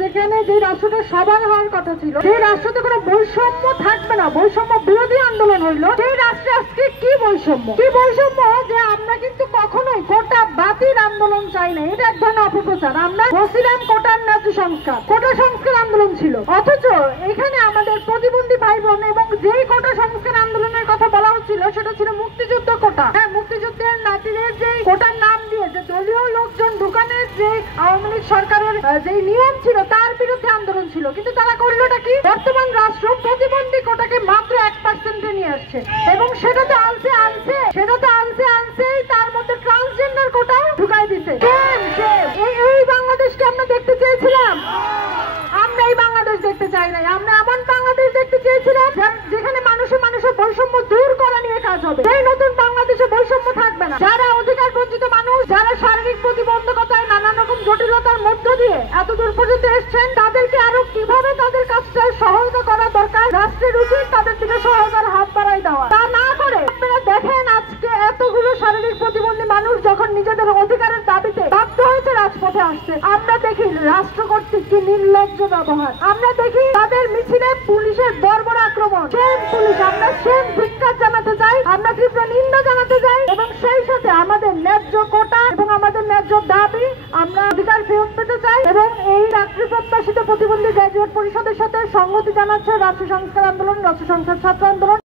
যেখানে যে রাষ্ট্রটা সবার হওয়ার কথা ছিল, সেই রাষ্ট্রতে কোনো বৈষম্য থাকবে না, বৈষম্য বিরোধী আন্দোলন হইলো, সেই রাষ্ট্রে আজকে কি বৈষম্য, কি বৈষম্য যে আমরা কিন্তু কখনোই কোটা বাতিল আন্দোলন চাই না, এটা এক ধরনের অপপ্রচার। আমরা বলছিলাম কোটার ন্যায্য সংস্কার, কোটা সংস্কার আন্দোলন ছিল, অথচ এখানে আমাদের প্রতিবন্ধী ভাই বোন এবং যেই কোটা সংস্কার আন্দোলনের কথা বলা হচ্ছিল সেটা ছিল মুক্তিযুদ্ধ কোটা। হ্যাঁ, মুক্তিযুদ্ধের নাতিদের যে কোটার নাম দিয়ে যে দলীয় লোকজন ঢুকানের যে আওয়ামী লীগ সরকারের যে নিয়ম ছিল তার বিরুদ্ধে আন্দোলন ছিল, কিন্তু তারা করলোটা কি? বর্তমান রাষ্ট্র প্রতিবন্ধী কোটাকে মাত্র 1% নিয়ে আসছে এবং সেটা তো আনছেই তার মধ্যে ট্রান্সজেন্ডার কোটাও ঢুকাই দিচ্ছে। এই বাংলাদেশকে আমরা দেখতে চেয়েছিলাম? আমরা এই বাংলাদেশ দেখতে চাই নাই। আমরা এমন বাংলাদেশ দেখতে চেয়েছিলাম যেখানে মানুষের বৈষম্য দূর করা নিয়ে কাজ হবে। এই নতুন বাংলাদেশে বৈষম্য থাকবে না। যারা অধিকার বঞ্চিত মানুষ, যারা শারীরিক প্রতিবন্ধকতায় নানান রকম জটিলতার মধ্য দিয়ে এত দূর পর্যন্ত এসছেন, তাদেরকে আরো কিভাবে তাদের কাজটা সহায়তা করা দরকার, রাষ্ট্রের উচিত তাদের দিকে সহায়তার হাত বাড়াই দেওয়া। তা না করে আপনারা দেখেন আজকে এতগুলো শারীরিক প্রতিবন্ধী মানুষ যখন নিজেদের অধিকারের দাবিতে বাধ্য হয়েছে রাজপথে আসছে, আমরা দেখি রাষ্ট্র কর্তৃক কি নির্লজ্জ ব্যবহার, আমরা দেখি তাদের মিছিলে পুলিশের বর্বর আক্রমণ। সেম পুলিশ, আমরা সেম ধিক্কার জানাতে চাই, আমরা তীব্র নিন্দা জানাতে চাই এবং সেই সাথে আমাদের ন্যায্য কোটা এবং আমাদের ন্যায্য দাবি, আমরা অধিকার ফেরত পেতে চাই এবং এই চাকরি প্রত্যাশিত প্রতিবন্ধী গ্র্যাজুয়েট পরিষদের সাথে সংহতি জানাচ্ছে রাষ্ট্র সংস্কার আন্দোলন, রাষ্ট্র সংস্কার ছাত্র আন্দোলন।